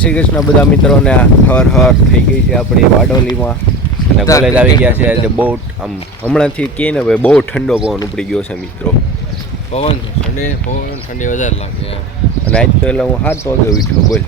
શ્રી કૃષ્ણ બધા મિત્રોને હર હર થઈ ગઈ છે આપણી વાડોલીમાં અને કોલેજ આવી ગયા છે. આજે બહુ આમ હમણાંથી કહે ને ભાઈ બહુ ઠંડો પવન ઉપડી ગયો છે મિત્રો. પવન ઠંડી વધારે લાગે અને આજ તો એટલે હું 7 વાગે ઉઠ્યો. બોલ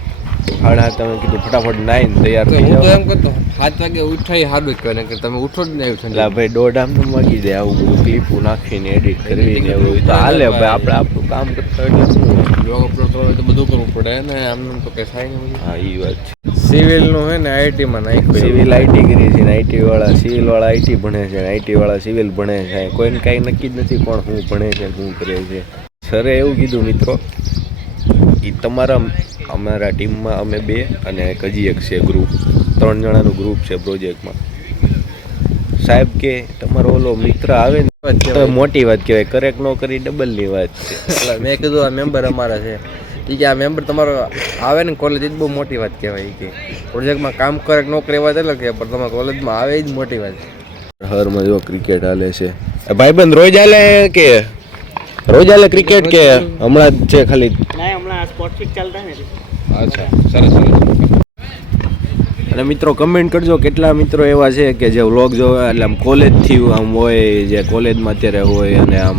7:30 તમે કીધું ફટાફટ નાઈને તૈયાર થઈ જાઓ. હું તો એમ કરતો 7 વાગે ઉઠાઈ સારું જ કહે કે તમે ઉઠો જ નહીં આવ્યું ઠંડી. ભાઈ દોઢ આમ વાગી જાય આવું બધું ક્લિપું નાખીને એડિટ કરીને એવું તો હાલે ભાઈ. આપણે આપણું કામ કરતા એટલે શું બ્લોગ અપલોડ કરવા તો બધું કરવું પડે ને આમ તો કંઈ થાય નહીં. હા એ વાત છે. સિવિલનું હે ને આઈટીમાં નાખ્યું. સિવિલ આઈટી કરી છે ને આઈટી વાળા સિવિલ વાળા આઈટી ભણે છે ને આઈટી વાળા સિવિલ ભણે છે. કોઈને કાંઈ નક્કી જ નથી કોણ શું ભણે છે શું કરે છે. સરે એવું કીધું મિત્રો એ અમારા ટીમમાં અમે 2 અને હજી એક છે ગ્રુપ, 3 જણાનું ગ્રુપ છે પ્રોજેક્ટમાં. સાહેબ કે તમારો ઓલો મિત્ર આવે ને તો મોટી વાત કહેવાય, કરેક ન કરી ડબલની વાત છે. મેં કીધું આ મેમ્બર અમારા છે એ કે આ મેમ્બર તમારો આવે ને કોલેજ જ બહુ મોટી વાત કહેવાય. કે પ્રોજેક્ટમાં કામ કરે ન કરે વાત અલગ છે પણ તમારા કોલેજમાં આવે જ મોટી વાત છે. હરમાં જો ક્રિકેટ હાલે છે. ભાઈબંધ રોજ હાલે કે રોજ હાલે ક્રિકેટ કે હમણાં જ છે ખાલી? હમણાં સ્પોર્ટ ફિટ ચાલતા ને. અચ્છા સરસ સરસ. અને મિત્રો કમેન્ટ કરજો કેટલા મિત્રો એવા છે કે જે વ્લોગ જોવે એટલે આમ કોલેજથી આમ હોય, જે કોલેજમાં અત્યારે હોય અને આમ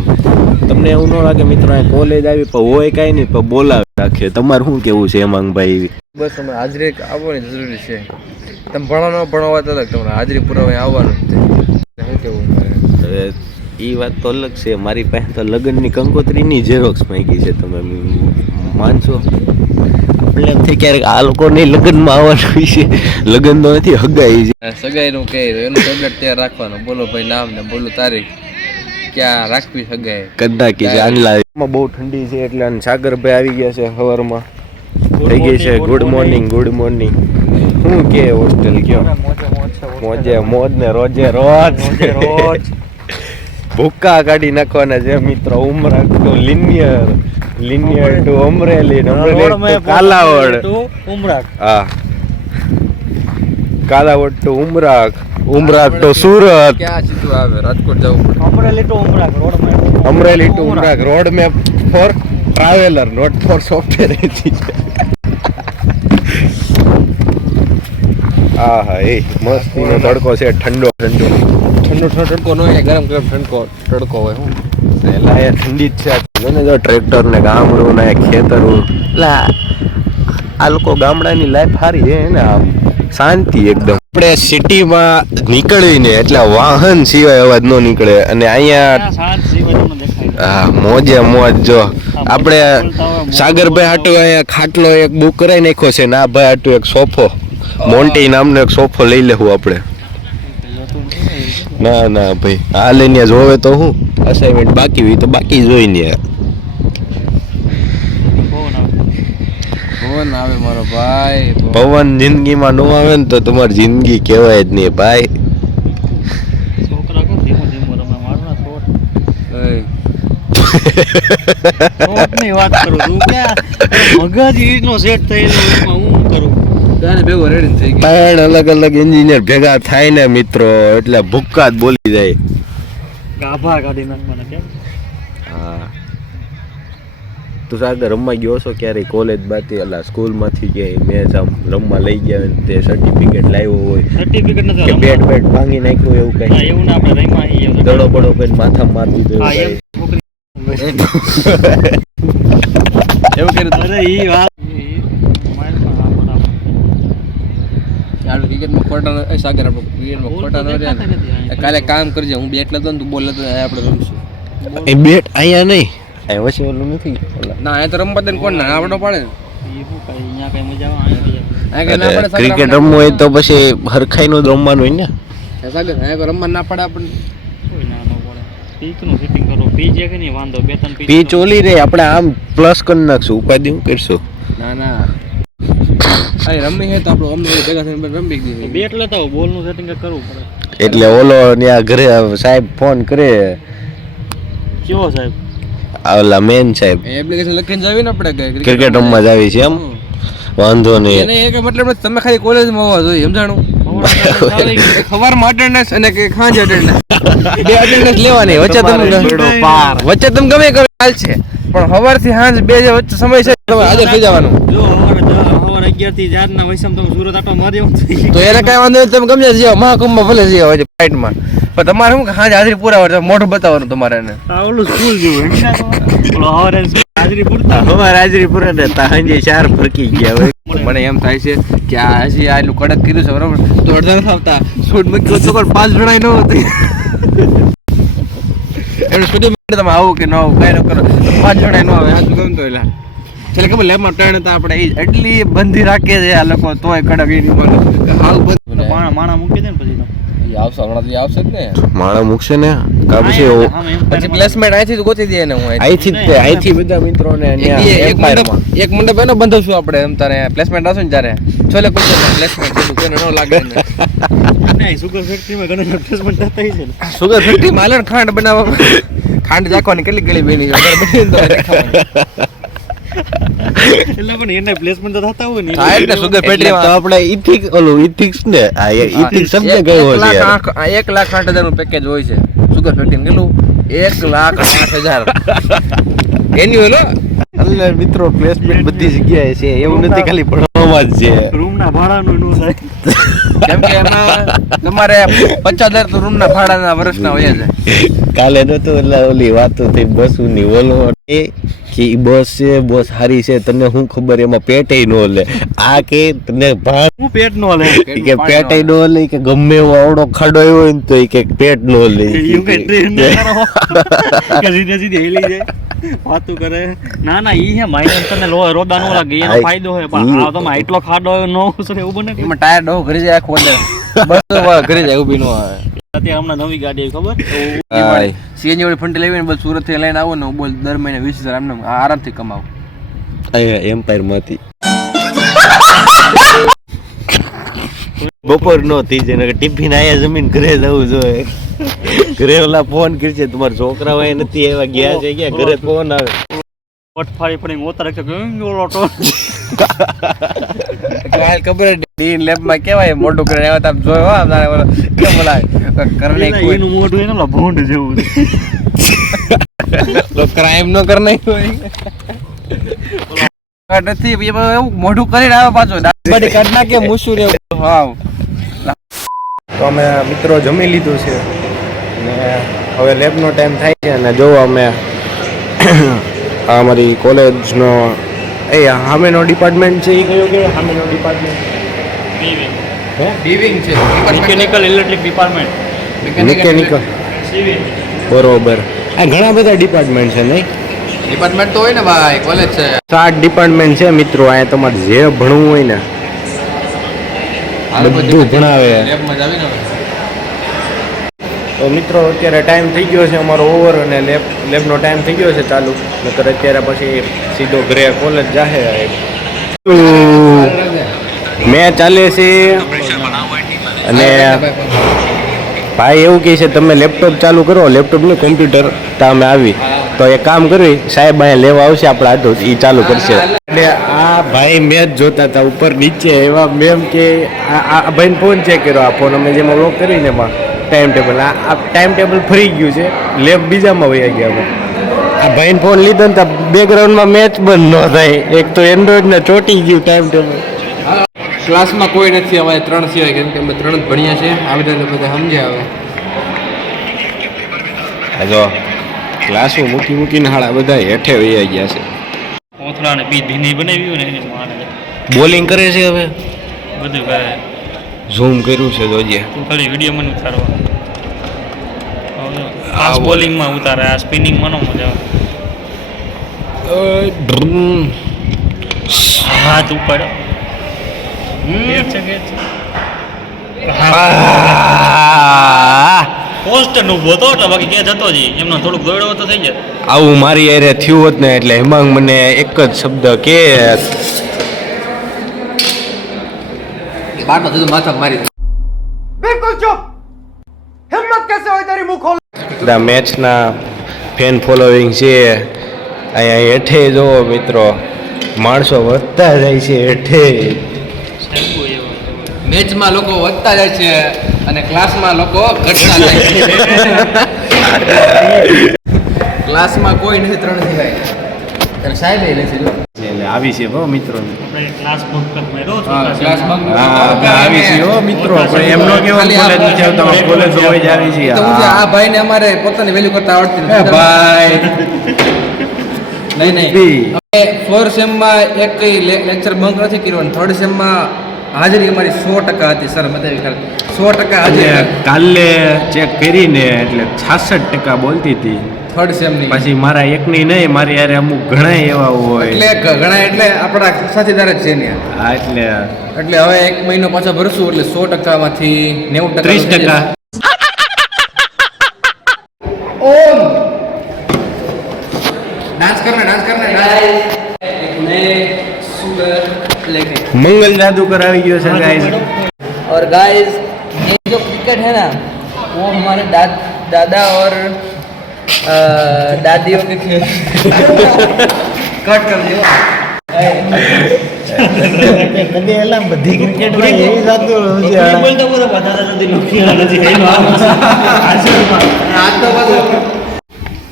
તમને એવું ન લાગે મિત્રો આ કોલેજ આવી પણ હોય કાંઈ નહીં પણ બોલાવે રાખે. તમારું શું કેવું છે હેમાંગભાઈ? બસ અમે હાજરી આવવાની જરૂરી છે. તમે ભણો ન ભણો વાત અલગ, તમારે હાજરી પુરાવા આવવાનું જ શું કેવું? હવે એ વાત તો અલગ છે. મારી પાસે તો લગ્નની કંકોત્રીની ઝેરોક્સ માંગી છે. તમે માનશો? એટલે એમ થઈ ક્યારેક આ લોકોને લગ્નમાં આવવાનું છે. લગ્ન તો નથી, હગાઈ છે. સગાઈનું કહે એનું ટેબ્લેટ તૈયાર રાખવાનું. બોલો ભાઈ નામ ને બોલો તારીખ ક્યાં રાખવી સગાઈ. કદાકી જાનલામાં બહુ ઠંડી છે એટલે અને સાગરભાઈ આવી ગયા છે સવારમાં. થઈ ગઈ છે ગુડ મોર્નિંગ. Good morning. શું કે હોસ્ટેલ કયો? મોજે મોજ ને રોજે રોજ ભૂક્કા કાઢી નાખવાના છે મિત્રો. ઉમરા ટુ લિનિયર ટુ અમરેલી, અમરેલી ટુ કાલાવડ, હા કાલાવડ ટુ ઉમરાક ટુ સુરત. ક્યાં સીધું આવે? રાજકોટ જવું પડે. અમરેલી ટુ ઉમરાક road map for traveller, not for software engineer. હા હા એ મસ્તીનો તડકો છે. ઠંડો તડકો ન હોય, ગરમ તડકો હોય. હું એટલે અહીંયા ઠંડી જ છે. જો ટ્રેક્ટર ને ગામડું ને ખેતરું એટલે આ લોકો ગામડાની લાઈફ સારી છે ને આમ શાંતિ એકદમ. આપણે સિટીમાં નીકળીને એટલે વાહન સિવાય અવાજ ન નીકળે અને અહીંયા હા મોજે મોજ. જો આપણે સાગરભાઈ હાટુ અહીંયા ખાટલો એક બુક કરાવી નાખ્યો છે ને આ ભાઈ હાટુ એક સોફો, મોન્ટી નામનો એક સોફો લઈ લેવું આપણે. ના ના ભાઈ આ લઈને જોવે તો હું અસાઇનમેન્ટ બાકી હોય તો બાકી જોઈને પવન આવે મારો ભાઈ. પવન જિંદગીમાં ન આવે ને તો તમારી જિંદગી કહેવાય જ નહીં ભાઈ. છોકરા કો ધીમો ધીમો રમે મારના શોટ. શોટની વાત કરું તું ક્યાં મગજ ઈનો સેટ થયેલો એમાં હું કરું. ત્યારે ભેગો રેડી થઈ ગઈ. ત્રણ અલગ અલગ એન્જિનિયર ભેગા થાય ને મિત્રો એટલે ભૂક્કા જ બોલી જાય. ગાભા કાઢી નાખવાના કેમ? હા તું સાગર રમવા ગયો છો ક્યારે કોલેજ બાથી એટલે સ્કૂલમાંથી કે મેચ આમ રમવા લઈ ગયા તે સર્ટિફિકેટ લાવ્યો હોય? સર્ટિફિકેટ નથી કે બેટ ભાંગી નાખ્યું એવું કઈ? એવું ના આપણે રહીમાં આવી દડો બડો કઈ માથા મારી દીધો એવું કર્યું? અરે ઈ વાત ક્રિકેટમાં ખોટા સાગર આપણે ક્રિકેટમાં ખોટા ન રહે. કાલે કામ કરજે, હું બેટ લેતો ને તું બોલ લેતો, આપણે રમશું. એ બેટ અહીંયા નહીં, અહીંયા વચ્ચે ઓલું નથી. ના અહીંયા તો રમવા દે કોણ ના આવડો પડે ને. અહીંયા કઈ મજા આવે? ક્રિકેટ રમવું હોય તો પછી હરખાઈનું જ રમવાનું હોય ને સાગર. અહીંયા રમવા ના પડે આપણને. કોઈ ના ન પડે. પીચનું સેટિંગ કરો. પીચ છે કે નહીં વાંધો 2-3 પીચ ઓલી રે આપણે આમ પ્લસ કરી નાખશું, ઉપાધિ હું કરશું. ના ના અરે રમી હે તો આપણો અમને ભેગા થઈને રમી દીધી. બેટ લેતા હોય બોલનું સેટિંગ કરવું પડે. એટલે ઓલો ત્યાં ઘરે સાહેબ ફોન કરે. કેવો સાહેબ? ઓલા મેન સાહેબ એપ્લિકેશન લખીને જાવી ને આપણે ક્રિકેટ રમવા જ આવી છે એમ. વાંધો નહીં. એને એક મતલબ તમે ખાલી કોલેજમાં હોવા જોઈએ, સમજાણું? સવારમાં અટેન્ડન્સ અને કે સાંજે અટેન્ડન્સ, 2 અટેન્ડન્સ લેવાની. વચ્ચે તમે ગમે કરો ચાલશે. પણ સવારથી સાંજ 2 જે વચ્ચે સમય છે તમે હાજર થઈ જવાનું. જો સવારે 11 થી 4 ના વૈસમ તમે સુરત આટો મારી તો એને કઈ વાંધો નહીં, તમે ગમે ત્યાં જાઓ, મહાકુંભમાં ભલે જઈએ હોય ફ્લાઇટમાં, પણ તમારે શું કે સાંજે હાજરી પુરાવા મોઢું બતાવવાનું તમારે એને. ઓલું સ્કૂલ જેવું સવારે હાજરી પૂરતા અમારે હાજરી પૂરા ને સાંજે 4 ફરકી ગયા હોય. મને એમ થાય છે કે આ હજી આટલું કડક કર્યું છે બરોબર, તો અડધા નથી આવતા શૂટ મૂક્યો તો પણ 5 જણા ન હતી એટલે સુધી તમે આવું કે ન આવું કઈ ન કરો, 5 જણા ન આવે સાચું ગમતો તો એટલે છેલ્લે ખબર લેબમાં ટ્રેન હતા આપણે, એટલી બંધી રાખે છે આ લોકો તોય કડક એની મને હાવ બંધ માણા મૂકી દે ને પછી આવશે હમણાં તો આવશે જ ને માણસ મૂકશે ને કા પછી પછી પ્લેસમેન્ટ અહીંથી ગોતી દે ને હું અહીંથી બધા મિત્રોને એક મંડપ એનો બંધાવશું આપણે એમ તારે પ્લેસમેન્ટ આવશે ને ત્યારે છોલે કોઈ પ્લેસમેન્ટ છે કોઈને ન લાગે ને નહીં સુગર ફેક્ટરીમાં ઘણા એડવર્ટાઇઝમેન્ટ થતા છે ને સુગર ફેક્ટરી માં ખાંડ બનાવવા ખાંડ જાખવાની કેટલી ગળી બેની એટલે પણ એને પ્લેસમેન્ટ તો થતા હોય ને હા એટલે સુગર ફેક્ટરીમાં તો આપણે ઇથિક્સ ને આ ઇથિક્સ શબ્દ કયો છે યાર 1,08,000 નું પેકેજ હોય છે સુગર ફેક્ટરી કેટલું 1,08,000 એન્યુઅલ અલ્લા મિત્રો પ્લેસમેન્ટ બધી જગ્યાએ છે એવું નથી ખાલી ભણવામાં જ છે રૂમ ના ભાડાનું નું થાય કેમ કે એમાં તમારે 50,000 તો રૂમ ના ભાડાના વર્ષના હોય છે. કાલે નતો ઓલી વાતો થઈ બસની ઓલો કે બસ છે બસ સારી છે તને શું ખબર એમાં પેટે નો લે આ કે તને ભાન હું પેટ નો લે કે પેટે નો લે કે ગમે એવો આવડો ખાડો આવ્યો હોય ને તો કે પેટ નો લે એવું કે ટ્રેન ને કરો કે સીધે હેલી જાય વાતું કરે ના ઈ હે માઇનસ તને રોદા નો લાગે એનો ફાયદો હોય પણ આ તમે આટલો ખાડો નો ઉસરે એવું બને એમાં ટાયર ડો ઘરે જાય આખો અંદર બસ ઘરે જાય ઊભી નો આવે. અત્યારે હમણાં નવી ગાડી આવી ખબર સીએનજી વાળી ફંટી લેવીને બોલ સુરત થી લઈને આવો ને બોલ દર મહિને 20,000 આમને આરામથી કમાવો. એમ્પાયર માંથી બપોર નો થઈ જાય ને ટિફિન આયા જમીન ઘરે જવું જોઈએ ઘરે ઓલા ફોન કરશે તમારા છોકરા હોય નથી એવા ગયા છે ગયા ઘરે ફોન આવે પટફાડી પડી ઓતરે કે ઓલો ટો કાલ ખબર ડીન લેબ માં કેવાય મોટું કરીને આવ્યા તા જોયો હો તારે ઓલો કેમ બોલાય કરને કોઈ એનું મોઢું એને ભોંડ જેવું તો ક્રાઇમ નો કર નહીં હોય નથી એવું મોઢું કરીને આવે પાછો દાડી કાઢ નાખે મુસુ રે વાવ. તો અમે મિત્રો જમી લીધું છે અને હવે લેબનો ટાઈમ થાય છે અને જો અમે આ અમારી કોલેજનો સામેનો ડિપાર્ટમેન્ટ છે એ કયો કે સામેનો ડિપાર્ટમેન્ટ ડીવિંગ છે મિકેનિકલ ઇલેક્ટ્રિક ડિપાર્ટમેન્ટ મિકેનિકલ બરોબર આ ઘણા બધા ડિપાર્ટમેન્ટ છે નહીં ડિપાર્ટમેન્ટ તો હોય ને ભાઈ કોલેજ છે 7 ડિપાર્ટમેન્ટ છે મિત્રો અહીંયા તમારે જે ભણવું હોય ને બધું ભણાવે લેબમાં જ આવીને તો મિત્રો અત્યારે ટાઈમ થઈ ગયો છે અમારો ઓવર અને લેબનો ટાઈમ થઈ ગયો છે ચાલુ નકર અત્યારે પછી સીધો ઘરે કોલેજ જાહે મેં ચાલે છે અને ભાઈ એવું કહે છે તમે લેપટોપ ચાલુ કરો લેપટોપ ને કોમ્પ્યુટર તો અમે આવી તો એ કામ કરવી સાહેબ અહીંયા લેવા આવશે આપણા હાથો એ ચાલુ કરશે એટલે આ ભાઈ મેચ જોતા હતા ઉપર નીચે એવા મેમ કે આ ભાઈને ફોન ચેક કર્યો આ ફોન અમે જેમાં લોક કરીને એમાં ટાઈમ ટેબલ આ ટાઈમ ટેબલ ફરી ગયું છે લેબ બીજામાં વહી ગયા અમે આ ભાઈને ફોન લીધો ને તો બેકગ્રાઉન્ડમાં મેચ બંધ ન થાય એક તો એન્ડ્રોઈડને ચોટી ગયું ટાઈમ ટેબલ ક્લાસમાં કોઈ નથી અમારે 3 સિવાય કેમ કે અમે 3 જ ભણ્યા છે આવી રીતે બધા સમજ્યા હવે જો ક્લાસો મૂકીને હાડા બધા હેઠે વહી ગયા છે કોથળા ને બી ધીની બનાવ્યું ને એની માને બોલિંગ કરે છે હવે બધું કરે ઝૂમ કર્યું છે જોજે તું ખાલી વિડીયો મને ઉતારવા ફાસ્ટ બોલિંગ માં ઉતારે આ સ્પિનિંગ માં નો મજા આવે હાથ ઉપર પોસ્ટ નું બોતો બાકી ક્યાં જતો જ એમનો થોડુંક દોડ્યો તો થઈ જાય આવું મારી એરે થયું હોત ને એટલે હેમાંગ મને એક જ શબ્દ કે બાટો તું માથા મારી બિલકુલ ચૂપ હિંમત કેસે હોય તારી મુખ ખોલ મેચના ફેન ફોલોઈંગ છે અહીંયા હેઠે જો મિત્રો માણસો વધતા જાય છે હેઠે મેચમાં લોકો વધતા જાય છે અને ક્લાસમાં લોકો ઘટતા જાય છે ક્લાસમાં કોઈ નથી 3 સિવાય અને સાહેબ એ લેશે જો. એટલે આવી છે હો મિત્રો. આપણે ક્લાસ બંક કરી માર્યો હા, ક્લાસ બંક. હા આવી છે હો મિત્રો. પણ એમનો કેવો કોલેજ નથી આવતા, કોલેજ હોય જ આવી છે. તો હું છે, આ ભાઈને અમારે પોતાની વેલ્યુ કરતા આવડતી નથી. ભાઈ નહીં અમે ફોર્થ સેમમાં એક કઈ લેક્ચર બંક નથી કર્યો અને થર્ડ સેમમાં હાજરી અમારી 100% હતી સર. મને એવી ખ્યાલ 100% હાજરી કાલે ચેક કરીને એટલે 66% બોલતી હતી. થર્ડ સેમની. પછી મારા એકની નહીં, મારી યાર અમુક ઘણા એવા હોય. એટલે ઘણા એટલે આપણા સાથીદાર જ છે ને. હા એટલે હવે 1 મહિનો પાછો ભરશું એટલે 100% માંથી 90% 30%. ओम डांस करना एक नए सुंदर लेके મંગલ જાદુગર આવી ગયો છે ગાઈસ. और गाइस ये जो क्रिकेट है ना वो हमारे दादा और दादियों के खेल कट कर दियो બધી ક્રિકેટ બોલતો બોલો બધા નથી લખી નથી आज तो बस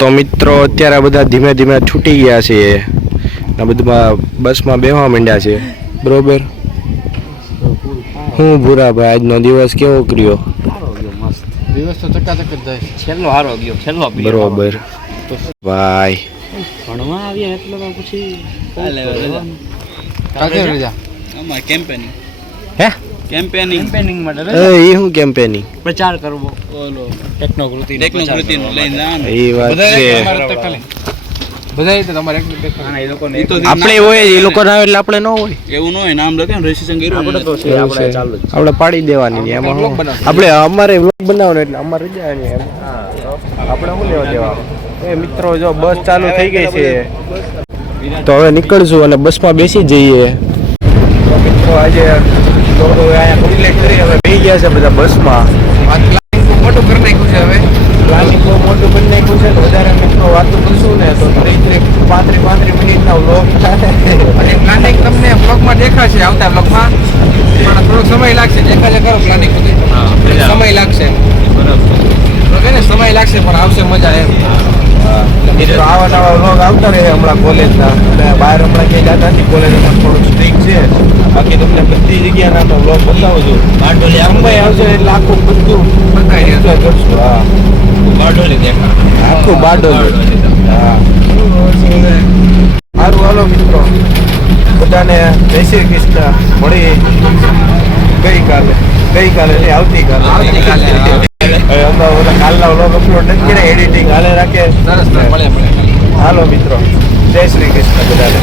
તો મિત્રો અત્યારે બધા ધીમે ધીમે છૂટી ગયા છે ને બધું બસમાં બેસવા માંડ્યા છે. બરોબર. હું ભૂરા ભાઈ આજનો દિવસ કેવો કર્યો? દિવસ તો ચકાચક જ જાય. છેલ્લો હારો ગયો છેલ્લો બરોબર ભાઈ. ભણવા આવ્યા એટલે તો પછી કાકે રજા આમાં કેમ્પેનિંગ હે કેમ્પેનિંગ માટે એ હું કેમ્પેનિંગ પ્રચાર કરવો ઓલો ટેકનોકૃતિનો લઈને જવાનું. એ વાત છે. બધાય તો તમારે એ લોકોને આપણે હોય એ લોકો ના એટલે આપણે ન હોય. એવું ન હોય નામ લખે ને રજીસ્ટ્રેશન કર્યું આપણે તો આપણે ચાલુ આપણે પાડી દેવાની ને એમાં હું આપણે અમારે વ્લોગ બનાવવાનો એટલે અમારે રજા ને એમ આપણે શું લેવા દેવા. એ મિત્રો જો બસ ચાલુ થઈ ગઈ છે તો હવે નીકળશું અને બસમાં બેસી જઈએ. તો મિત્રો આજે લોકો અહીંયા કમ્પ્લીટ કરી હવે બેસી ગયા છે બધા બસમાં. મોટું કરી નાખ્યું છે હવે. પ્લાનિંગ બહુ મોટું કરી નાખ્યું છે. વધારે મિત્રો વાતો કરશું ને તો 35 મિનિટના વ્લોગ થાય. અને પ્લાનિંગ તમને બ્લોગમાં દેખાશે આવતા બ્લોગમાં પણ થોડો સમય લાગશે. દેખાશે ખરો પ્લાનિંગ બધું સમય લાગશે બરાબર ને સમય લાગશે પણ આવશે મજા એમ. મિત્રો આવા નવા વ્લોગ આવતા રહે હમણાં કોલેજના. અને બહાર હમણાં ક્યાંય જતા નથી, કોલેજમાં થોડુંક સ્ટ્રીક છે. બાકી તમને બધી જગ્યાના અમે વ્લોગ બતાવું છું. મુંબઈ આવશે એટલે આખું બધું enjoy કરશું. હા બારડોલી દેખા આખું બારડોલી. હા સારું હાલો મિત્રો બધાને જય શ્રી કૃષ્ણ. મળી ગઈકાલે નહીં આવતીકાલે. હવે હમણાં ઓલા કાલના વ્લોગ અપલોડ નથી કર્યા, એડિટિંગ હાલે રાખે. સરસ મળે હાલો મિત્રો જય શ્રી કૃષ્ણ બધાને.